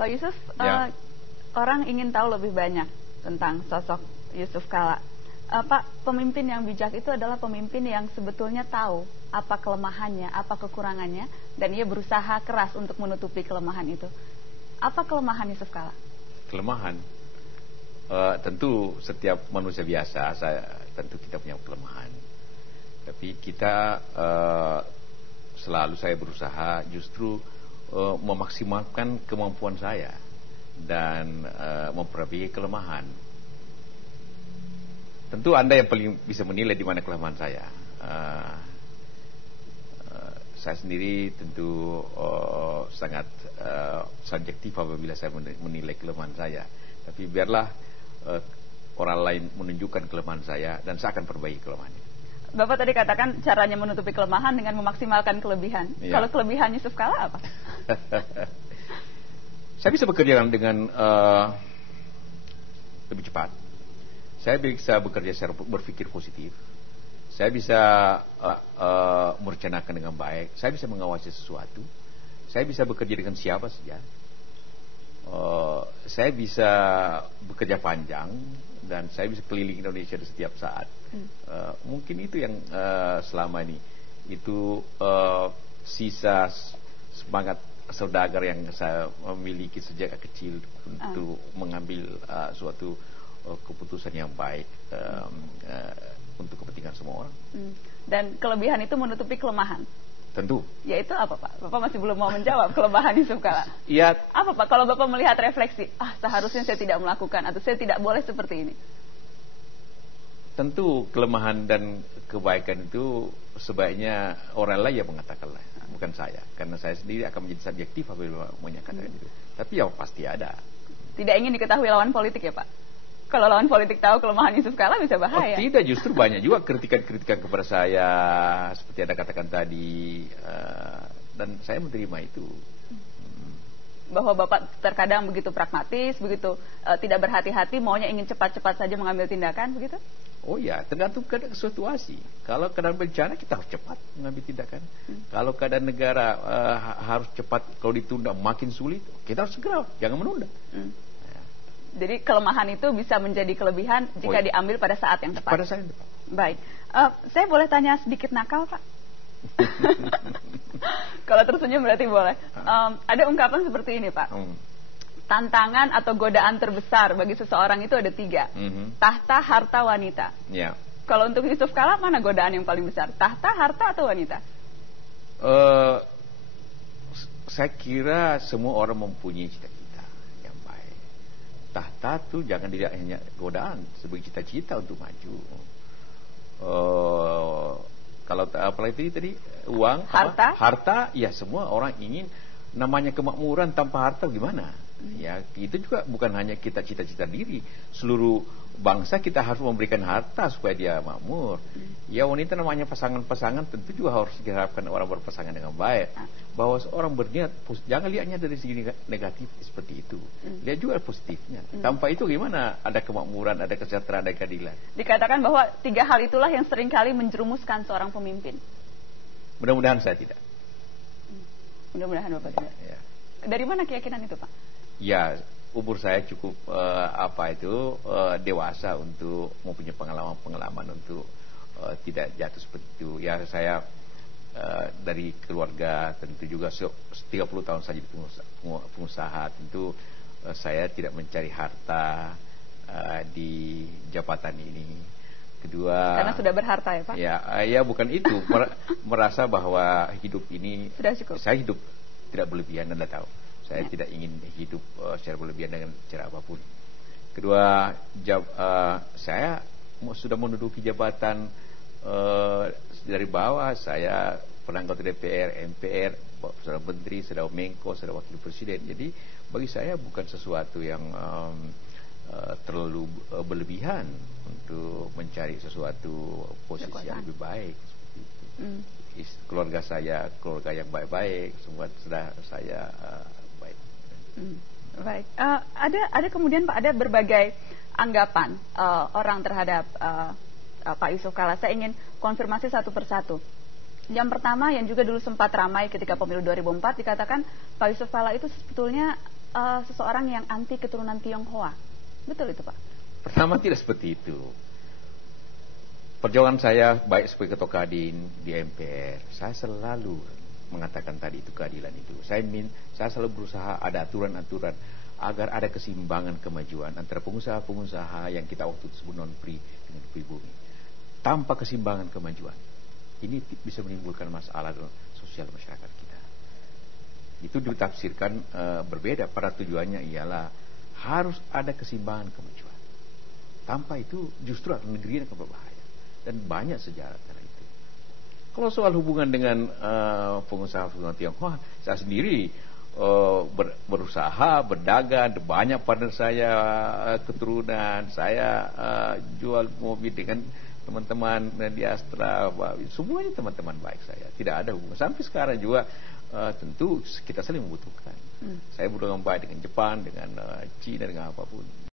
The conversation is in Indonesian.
Pak Yusuf, Ya. orang ingin tahu lebih banyak tentang sosok Yusuf Kala. Pak, pemimpin yang bijak itu adalah pemimpin yang sebetulnya tahu apa kelemahannya, apa kekurangannya, dan ia berusaha keras untuk menutupi kelemahan itu. Apa kelemahan Yusuf Kala? Kelemahan, tentu setiap manusia biasa, tentu kita punya kelemahan. Tapi kita selalu saya berusaha justru memaksimalkan kemampuan saya dan memperbaiki kelemahan. Tentu Anda yang paling bisa menilai di mana kelemahan saya. Saya sendiri tentu sangat subjektif apabila saya menilai kelemahan saya. Tapi biarlah orang lain menunjukkan kelemahan saya dan saya akan perbaiki kelemahannya. Bapak tadi katakan caranya menutupi kelemahan dengan memaksimalkan kelebihan. Ya. Kalau kelebihan Yusuf Kala apa? Saya bisa bekerja dengan lebih cepat. Saya bisa bekerja secara berpikir positif. Saya bisa merencanakan dengan baik. Saya bisa mengawasi sesuatu. Saya bisa bekerja dengan siapa saja. Saya bisa bekerja panjang dan saya bisa keliling Indonesia di setiap saat. Mungkin itu yang selama ini itu sisa semangat saudagar yang saya memiliki sejak kecil untuk mengambil suatu keputusan yang baik untuk kepentingan semua orang. Dan kelebihan itu menutupi kelemahan. Tentu. Yaitu apa, Pak? Bapak masih belum mau menjawab kelemahan Yusuf Kala. Iya. Apa, Pak? Kalau Bapak melihat refleksi, seharusnya saya tidak melakukan atau saya tidak boleh seperti ini. Tentu kelemahan dan kebaikan itu sebaiknya orang lain yang mengatakanlah, bukan saya. Karena saya sendiri akan menjadi subjektif apabila menyatakan itu. Tapi ya pasti ada. Tidak ingin diketahui lawan politik ya, Pak? Kalau lawan politik tahu kelemahan Yusuf Kala bisa bahaya. Tidak, justru banyak juga kritikan-kritikan kepada saya seperti Anda katakan tadi, dan saya menerima itu. Bahwa Bapak terkadang begitu pragmatis, begitu tidak berhati-hati, maunya ingin cepat-cepat saja mengambil tindakan, begitu? Oh ya, tergantung keadaan situasi. Kalau keadaan bencana kita harus cepat mengambil tindakan. Kalau keadaan negara harus cepat, kalau ditunda makin sulit, kita harus segera, jangan menunda. Jadi kelemahan itu bisa menjadi kelebihan jika diambil pada saat yang tepat. Pada saat yang tepat. Baik, saya boleh tanya sedikit nakal, Pak? Kalau tersenyum berarti boleh. Ada ungkapan seperti ini, Pak. Tantangan atau godaan terbesar bagi seseorang itu ada 3. Tahta, harta, wanita. Ya. Kalau untuk Yusuf Kala, mana godaan yang paling besar? Tahta, harta, atau wanita? Saya kira semua orang mempunyai cita-cita yang baik. Tahta tuh jangan dilihat hanya godaan sebagai cita-cita untuk maju. Kalau apalagi tadi uang, harta, ya semua orang ingin. Namanya kemakmuran tanpa harta gimana? Ya itu juga bukan hanya kita cita-cita diri, seluruh bangsa kita harus memberikan harta supaya dia makmur. Ya wanita namanya pasangan-pasangan tentu juga harus diharapkan orang berpasangan dengan baik. Bahwa seorang berniat, jangan lihatnya dari segi negatif seperti itu. Lihat juga positifnya. Tanpa itu gimana ada kemakmuran, ada kesejahteraan, ada keadilan. Dikatakan bahwa 3 hal itulah yang seringkali menjerumuskan seorang pemimpin. Mudah-mudahan saya tidak. Mudah-mudahan Bapak tidak. Ya. Dari mana keyakinan itu, Pak? Ya, umur saya cukup dewasa untuk mempunyai pengalaman untuk tidak jatuh seperti itu. Ya, saya dari keluarga tentu juga 30 tahun saja di pengusaha, tentu saya tidak mencari harta di jabatan ini. Kedua, karena sudah berharta ya, Pak? Ya bukan itu. Merasa bahwa hidup ini sudah cukup. Saya hidup tidak berlebihan, Anda tahu. Saya tidak ingin hidup secara berlebihan dengan cara apapun. Kedua, saya sudah menduduki jabatan dari bawah. Saya pernah anggota DPR, MPR, saudara menteri, saudara Menko, saudara wakil presiden. Jadi bagi saya bukan sesuatu yang terlalu berlebihan untuk mencari sesuatu posisi yang lebih baik. Keluarga saya keluarga yang baik-baik, semua sudah saya baik. Baik. Ada kemudian Pak, ada berbagai anggapan orang terhadap Pak Yusuf Kala. Saya ingin konfirmasi satu persatu. Yang pertama yang juga dulu sempat ramai ketika pemilu 2004, dikatakan Pak Yusuf Kala itu sebetulnya seseorang yang anti keturunan Tionghoa. Betul itu Pak? Pertama tidak seperti itu. Perjuangan saya baik sebagai ketua Kadin di MPR, saya selalu mengatakan tadi itu keadilan itu. Saya selalu berusaha ada aturan-aturan agar ada keseimbangan kemajuan antara pengusaha-pengusaha yang kita waktu itu sebut non-pri dengan pribumi. Tanpa keseimbangan kemajuan, ini bisa menimbulkan masalah sosial masyarakat kita. Itu ditafsirkan berbeda. Pada tujuannya ialah harus ada keseimbangan kemajuan. Tanpa itu justru negeri akan berbahaya. Dan banyak sejarah karena itu. Kalau soal hubungan dengan pengusaha-pengusaha Tionghoa, saya sendiri berusaha, berdagang, banyak partner saya keturunan, saya jual mobil dengan teman-teman di Astra, semuanya teman-teman baik saya. Tidak ada hubungan. Sampai sekarang juga tentu kita saling membutuhkan. Saya berhubungan baik dengan Jepang, dengan Cina, dengan apapun.